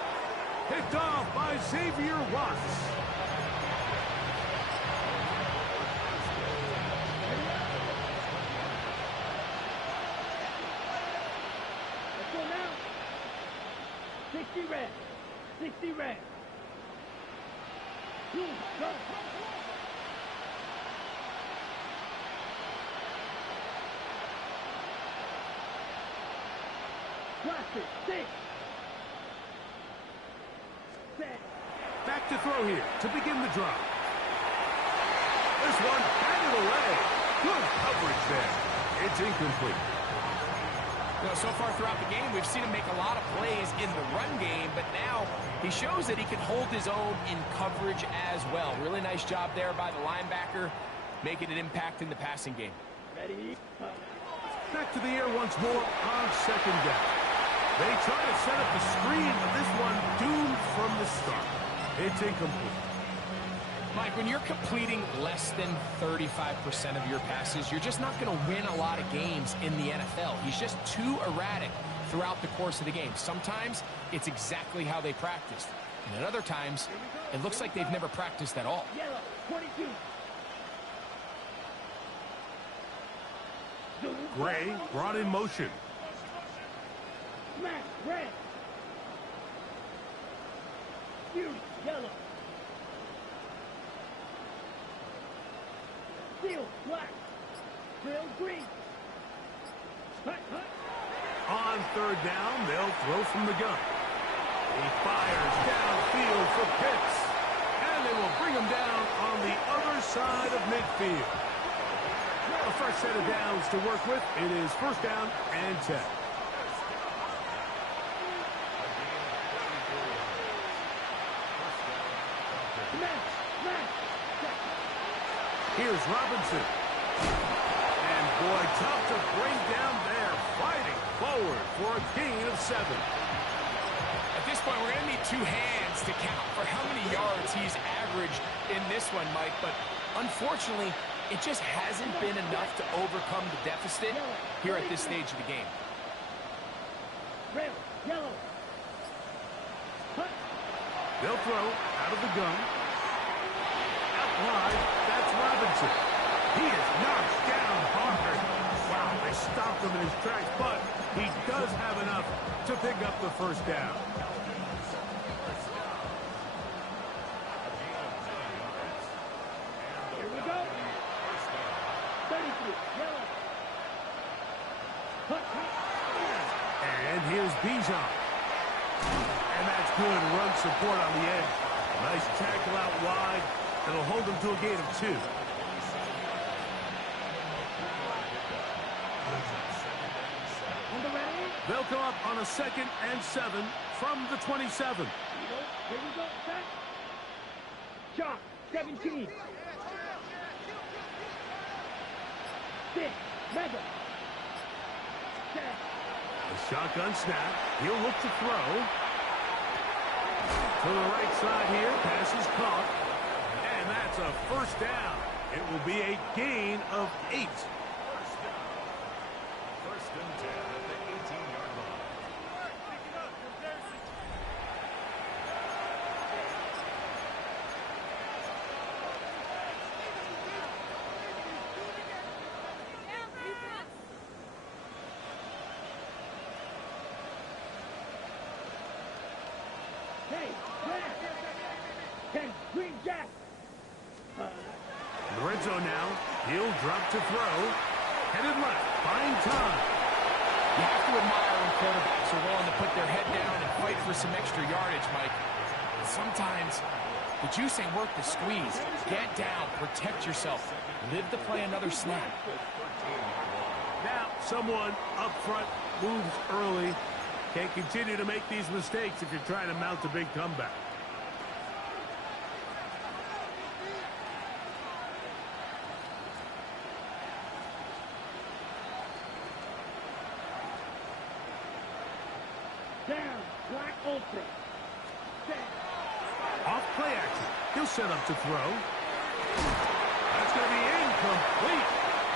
Picked off by Xavier Watts. Let's go now. 60 red. 60 red. Blue. Go. Blast it. 6. Set. to throw here to begin the drive. This one batted away. Good coverage there. It's incomplete. So far throughout the game, we've seen him make a lot of plays in the run game, but now he shows that he can hold his own in coverage as well. Really nice job there by the linebacker, making an impact in the passing game. Ready? Back to the air once more on second down. They try to set up the screen, but this one doomed from the start. It's incomplete. Mike, when you're completing less than 35% of your passes, you're just not going to win a lot of games in the NFL. He's just too erratic throughout the course of the game. Sometimes it's exactly how they practiced. And at other times, it looks like they've never practiced at all. Yellow, 22. Gray brought in motion. Smash, red. Fury, yellow. Steel, black. Trail, green. Hut, hut. On third down, they'll throw from the gun. He fires downfield for Pitts. And they will bring him down on the other side of midfield. A fresh set of downs to work with. It is first down and 10. Here's Robinson. And boy, tough to bring down there. Fighting forward for a gain of 7. At this point, we're going to need 2 hands to count for how many yards he's averaged in this one, Mike. But unfortunately, it just hasn't been enough to overcome the deficit here at this stage of the game. Red, yellow. Hut. They'll throw out of the gun. Out wide, that's Robinson. He is knocked down hard. Wow, they stopped him in his tracks, but he does have enough to pick up the first down. Here we go. 33, yellow. Hut, hut. And here's Bijan. And that's good run support on the edge. Nice tackle out wide. That'll hold them to a gain of 2. On the ready. They'll come up on a 2nd and 7 from the 27. Here we go, set. Shot, 17. 6, mega. 10. A shotgun snap. He'll look to throw. To the right side here. Pass is caught. And that's a first down. It will be a gain of 8. First and 10 at the 18-yard line. Hey, Jack. 10, green jack. In the red zone now. He'll drop to throw. Headed left. Buying time. You have to admire when quarterbacks are willing to put their head down and fight for some extra yardage, Mike. And sometimes the juice ain't worth the squeeze. Get down, protect yourself, live to play another snap. Now, someone up front moves early. Can't continue to make these mistakes if you're trying to mount a big comeback. Down, black ultra. Set. Off play action. He'll set up to throw. That's going to be incomplete.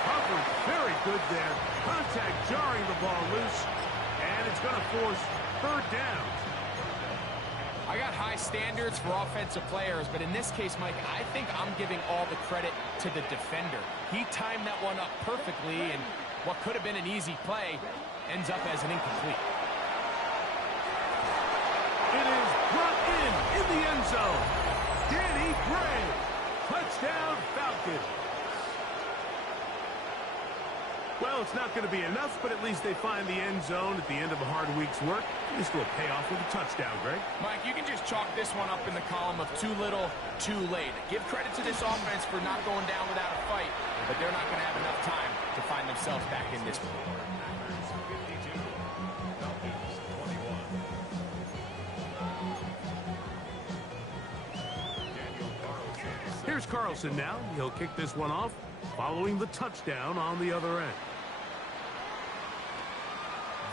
Covered very good there. Contact jarring the ball loose. And it's going to force third down. I got high standards for offensive players, but in this case, Mike, I think I'm giving all the credit to the defender. He timed that one up perfectly, and what could have been an easy play ends up as an incomplete. It is brought in the end zone. Danny Gray. Touchdown, Falcons. Well, it's not going to be enough, but at least they find the end zone at the end of a hard week's work. This will pay off with a touchdown, Greg. Mike, you can just chalk this one up in the column of too little, too late. Give credit to this offense for not going down without a fight, but they're not going to have enough time to find themselves back in this one. Here's Carlson now. He'll kick this one off, following the touchdown on the other end.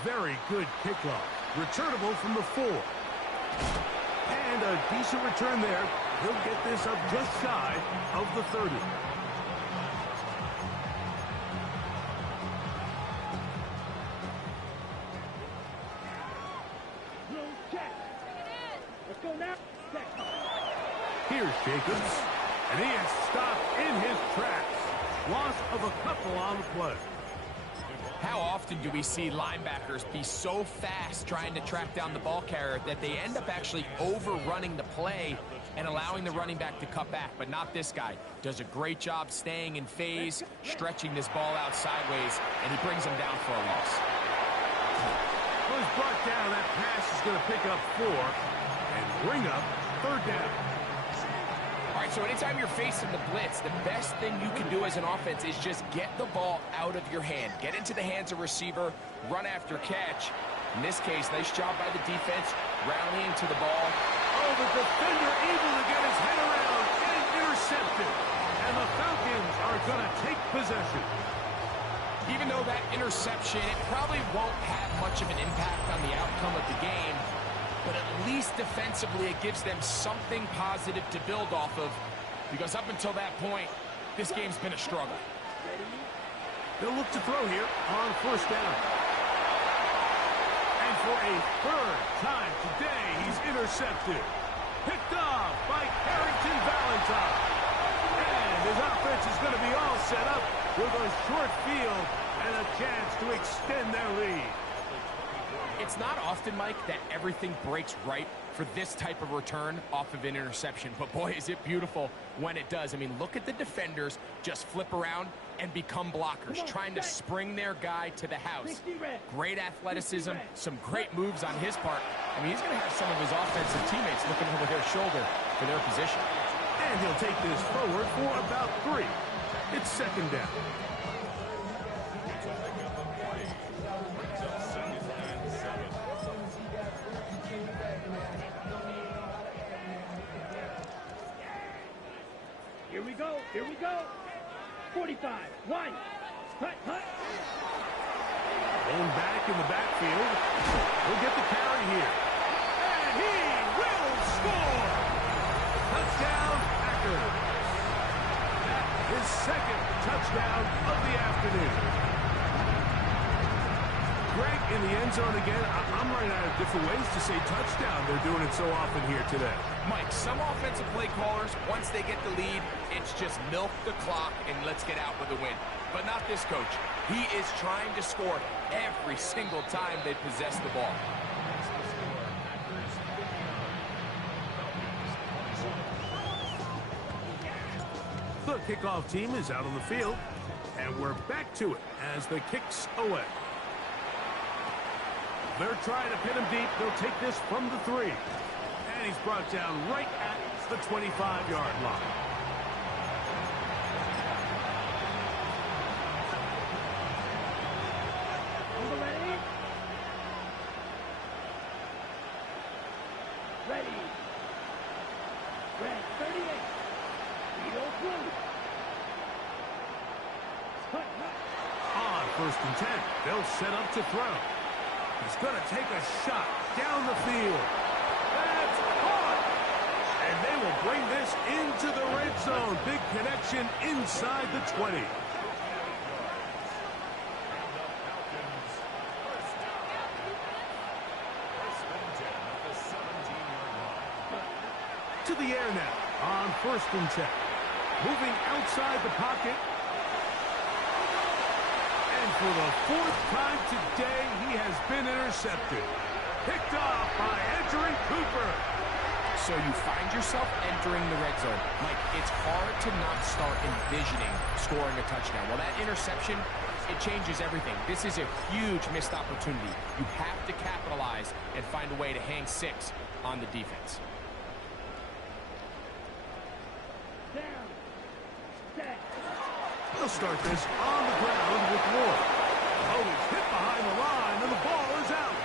Very good kickoff. Returnable from the 4. And a decent return there. He'll get this up just shy of the 30. Let's go now. Here's Jacobs. And he is stopped in his tracks. Loss of a couple on the play. How often do we see linebackers be so fast trying to track down the ball carrier that they end up actually overrunning the play and allowing the running back to cut back? But not this guy. Does a great job staying in phase, stretching this ball out sideways, and he brings him down for a loss. Well, he's brought down. That pass is going to pick up 4 and bring up 3rd down. All right, so anytime you're facing the blitz, the best thing you can do as an offense is just get the ball out of your hand. Get into the hands of receiver, run after catch. In this case, nice job by the defense, rallying to the ball. Oh, the defender able to get his head around and intercepted. And the Falcons are going to take possession. Even though that interception, it probably won't have much of an impact on the outcome of the game, but at least defensively it gives them something positive to build off of, because up until that point, this game's been a struggle. They'll look to throw here on 1st down. And for a 3rd time today, he's intercepted. Picked off by Carrington Valentine. And his offense is going to be all set up with a short field and a chance to extend their lead. It's not often, Mike, that everything breaks right for this type of return off of an interception. But boy, is it beautiful when it does. I mean, look at the defenders just flip around and become blockers, trying to spring their guy to the house. Great athleticism, some great moves on his part. I mean, he's going to have some of his offensive teammates looking over their shoulder for their position. And he'll take this forward for about 3. It's 2nd down. Here we go. 45. 1. Hut. Going back in the backfield. He'll get the carry here. And he will score! Touchdown, Packers. His 2nd touchdown of the afternoon. Greg, in the end zone again, I'm running out of different ways to say touchdown. They're doing it so often here today. Mike, some offensive play callers, once they get the lead, it's just milk the clock and let's get out with a win. But not this coach. He is trying to score every single time they possess the ball. The kickoff team is out on the field, and we're back to it as the kick's away. They're trying to pin him deep. They'll take this from the 3. And he's brought down right at the 25-yard line. Ready. Red 38. Vito Blue. On 1st and 10, they'll set up to throw. He's going to take a shot down the field. That's caught! And they will bring this into the red zone. Big connection inside the 20. To the air now on 1st and 10. Moving outside the pocket. And for the 4th time today, he has been intercepted. Picked off by Andrew Cooper. So you find yourself entering the red zone. Mike, it's hard to not start envisioning scoring a touchdown. Well, that interception it changes everything. This is a huge missed opportunity. You have to capitalize and find a way to hang 6 on the defense. Down. Set. They'll start this on the ground with Ward. Oh, he's hit behind the line, and the ball is out.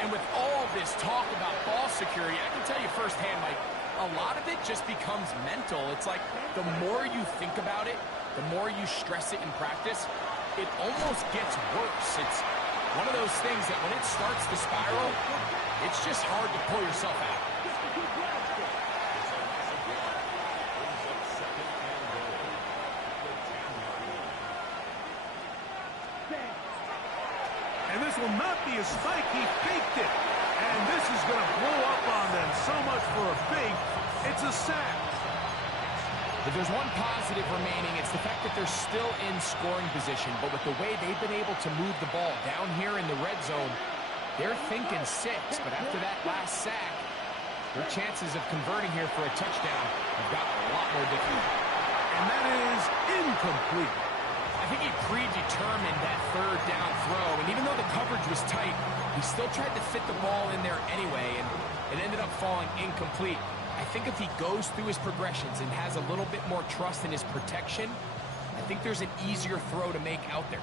And with all this talk about ball security, I can tell you firsthand, Mike, a lot of it just becomes mental. It's like the more you think about it, the more you stress it in practice, it almost gets worse. It's one of those things that when it starts to spiral, it's just hard to pull yourself out. And this will not be a spike. He faked it. And this is going to blow up on them. So much for a fake. It's a sack. If there's one positive remaining, it's the fact that they're still in scoring position. But with the way they've been able to move the ball down here in the red zone, they're thinking 6. But after that last sack, their chances of converting here for a touchdown have gotten a lot more difficult. And that is incomplete. I think he predetermined that third down throw, and even though the coverage was tight, he still tried to fit the ball in there anyway, and it ended up falling incomplete. I think if he goes through his progressions and has a little bit more trust in his protection, I think there's an easier throw to make out there.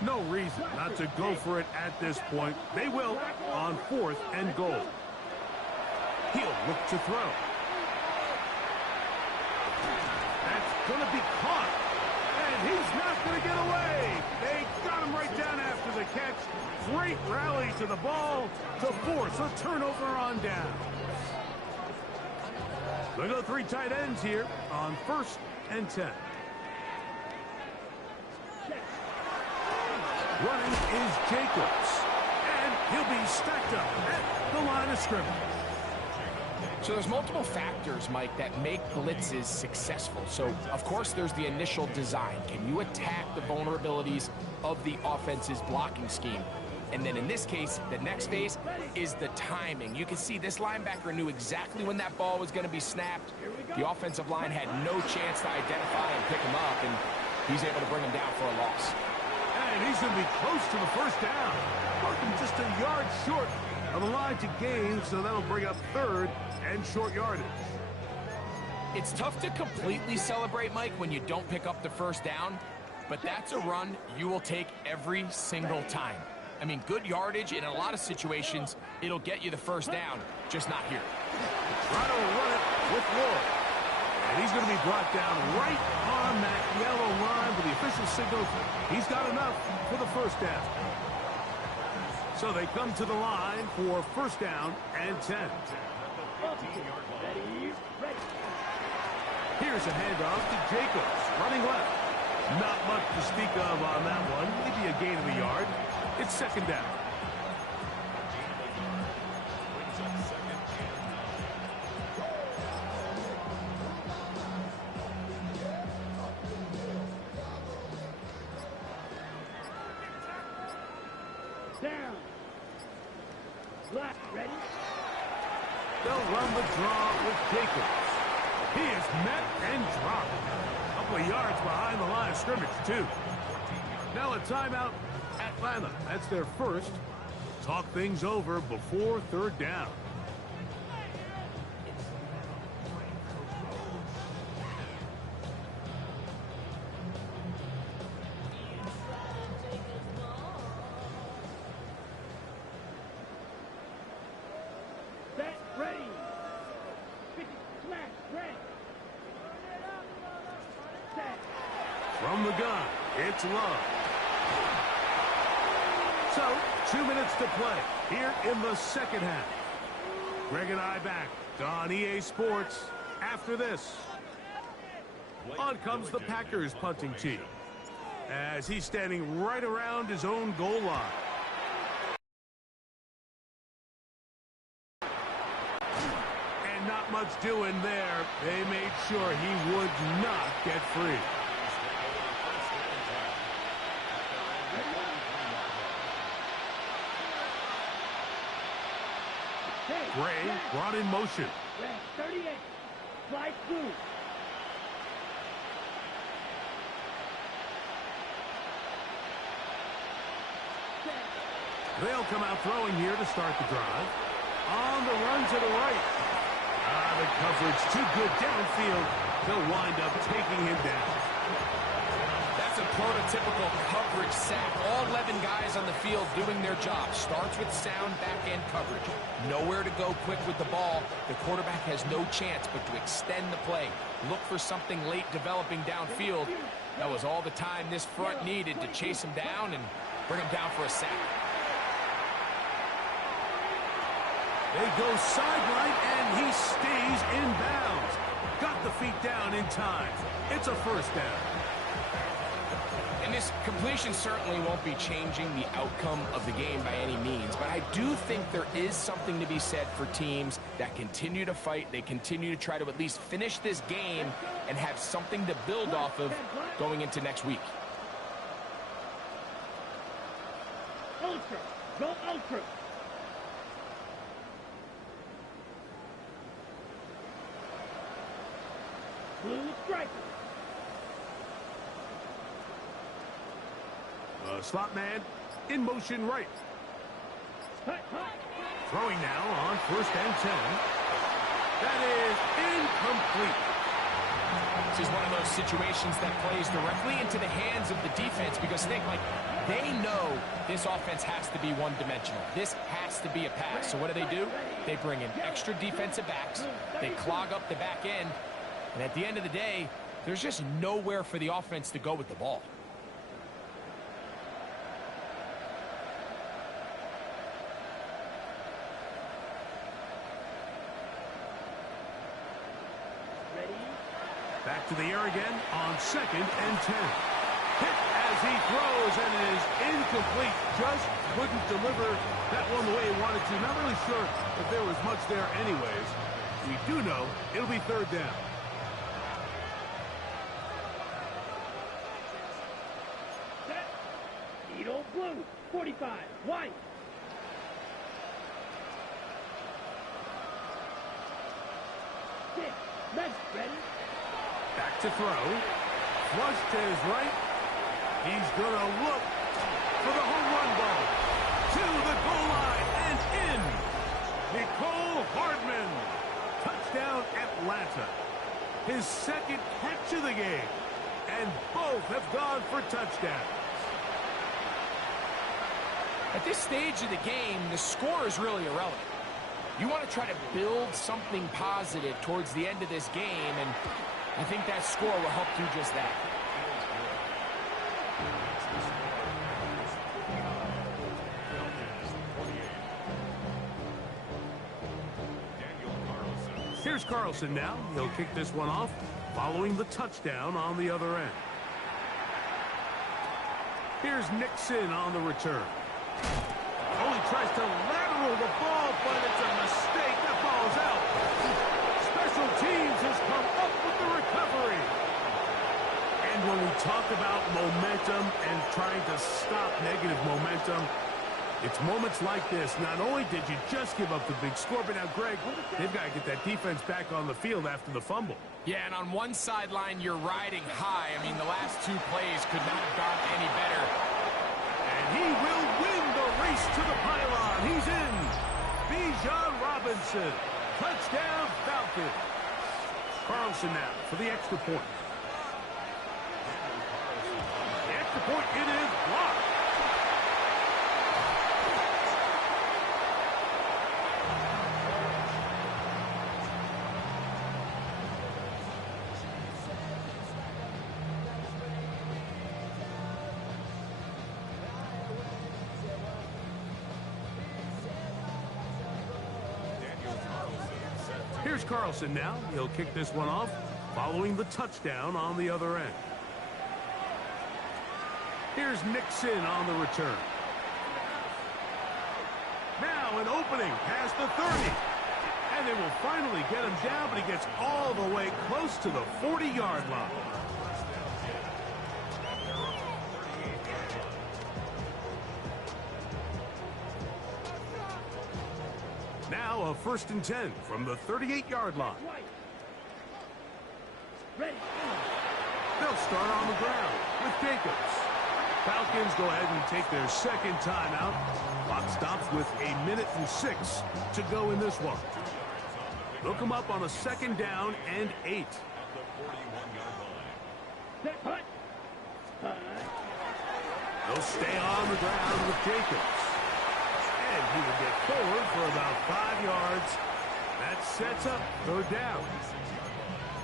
No reason not to go for it at this point. They will on 4th and goal. He'll look to throw. That's going to be caught. And he's not going to get away. They got him right down after the catch. Great rally to the ball to force a turnover on down. They go 3 tight ends here on 1st and 10. Running is Jacobs. And he'll be stacked up at the line of scrimmage. So there's multiple factors, Mike, that make blitzes successful. So, of course, there's the initial design. Can you attack the vulnerabilities of the offense's blocking scheme? And then in this case, the next phase is the timing. You can see this linebacker knew exactly when that ball was going to be snapped. The offensive line had no chance to identify and pick him up, and he's able to bring him down for a loss. And he's going to be close to the first down. Marking just a yard short of the line to gain, so that'll bring up 3rd and short yardage. It's tough to completely celebrate, Mike, when you don't pick up the first down, but that's a run you will take every single time. I mean, good yardage in a lot of situations, it'll get you the first down, just not here. Try to run it with Ward. And he's going to be brought down right on that yellow line with the official signal. He's got enough for the first down. So they come to the line for 1st down and 10. Here's a handoff to Jacobs, running left. Not much to speak of on that one. Maybe a gain of a yard. It's 2nd down. Down. Left. Ready? They'll run the draw with Jacobs. He is met and dropped. A couple of yards behind the line of scrimmage, too. Now a timeout, Atlanta. That's their first. Talk things over before 3rd down. Set. Ready. Smash. Ready. Set. From the gun, it's Love. So, 2 minutes to play here in the 2nd half. Greg and I back on EA Sports after this. On comes the Packers punting team as he's standing right around his own goal line. And not much doing there. They made sure he would not get free. Gray brought in motion. Red 38. Slide through. They'll come out throwing here to start the drive. On the run to the right. The coverage too good downfield. They'll wind up taking him down. That's a prototypical coverage sack. All 11 guys on the field doing their job. Starts with sound back-end coverage. Nowhere to go quick with the ball. The quarterback has no chance but to extend the play. Look for something late developing downfield. That was all the time this front needed to chase him down and bring him down for a sack. They go sideline, and he stays in bounds. Got the feet down in time. It's a first down. And this completion certainly won't be changing the outcome of the game by any means, but I do think there is something to be said for teams that continue to fight. They continue to try to at least finish this game and have something to build off of going into next week. Ultra. Go ultra. Blue striker. Slot man in motion right. Hut, hut. Throwing now on 1st and 10. That is incomplete. This is one of those situations that plays directly into the hands of the defense because they know this offense has to be one-dimensional. This has to be a pass. So what do? They bring in extra defensive backs. They clog up the back end. And at the end of the day, there's just nowhere for the offense to go with the ball. Back to the air again on 2nd and 10. Hit as he throws, and it is incomplete. Just couldn't deliver that one the way he wanted to. Not really sure if there was much there anyways. We do know it'll be 3rd down. Set. Needle blue. 45. White. Six. Red. Ready. Back to throw. Flush to his right. He's going to look for the home run ball. To the goal line and in. Nicole Hardman. Touchdown Atlanta. His 2nd catch of the game. And both have gone for touchdowns. At this stage of the game, the score is really irrelevant. You want to try to build something positive towards the end of this game, and I think that score will help do just that. Here's Carlson now. He'll kick this one off following the touchdown on the other end. Here's Nixon on the return. Oh, he tries to lateral the ball, but it's a mistake. That ball is out. Special teams has come up with the recovery. And when we talk about momentum and trying to stop negative momentum, it's moments like this. Not only did you just give up the big score, but now, Greg, they've got to get that defense back on the field after the fumble. Yeah, and on one sideline, you're riding high. I mean, the last 2 plays could not have gone any better. And he will win the race to the pylon. He's in. Bijan Robinson. Touchdown, Falcons. Carlson now for the extra point. The extra point, it is blocked. Here's Carlson now. He'll kick this one off following the touchdown on the other end. Here's Nixon on the return. Now an opening past the 30. And they will finally get him down, but he gets all the way close to the 40-yard line. Now a 1st and 10 from the 38-yard line. Ready. They'll start on the ground with Jacobs. Falcons go ahead and take their second timeout. Clock stops with 1:06 to go in this one. They'll come up on a 2nd down and 8. They'll stay on the ground with Jacobs. And he will get forward for about 5 yards. That sets up 3rd down.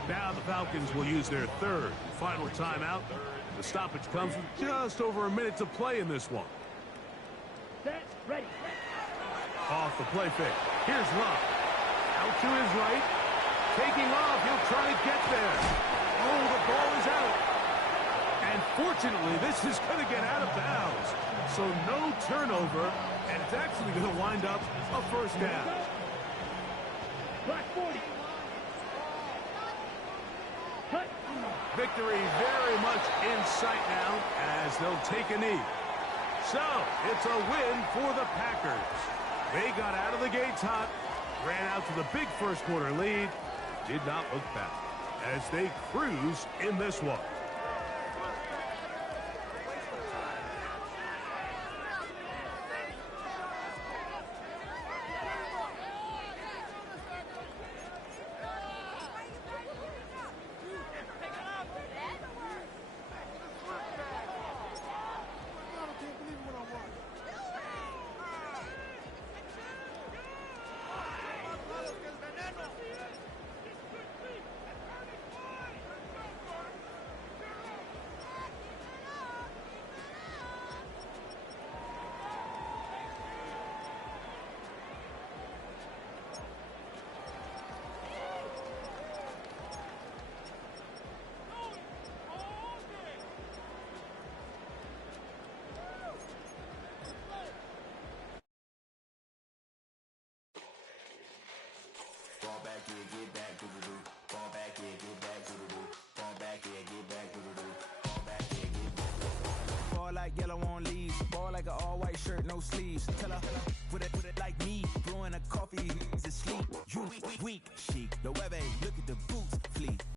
Now the Falcons will use their 3rd and final timeout. The stoppage comes with just over a minute to play in this one. Set, ready. Off the play fake. Here's Love. Out to his right. Taking off. He'll try to get there. Oh, the ball is out. And fortunately, this is going to get out of bounds. So no turnover, and it's actually going to wind up a 1st down. Black 40. Cut. Victory very much in sight now as they'll take a knee. So, it's a win for the Packers. They got out of the gates hot, ran out to the big first quarter lead, did not look back as they cruise in this one. Ball like yellow on leaves. Ball like an all-white shirt, no sleeves. Tell her, put it like me. Blowing a coffee, he's asleep. You weak, chic. The web ain't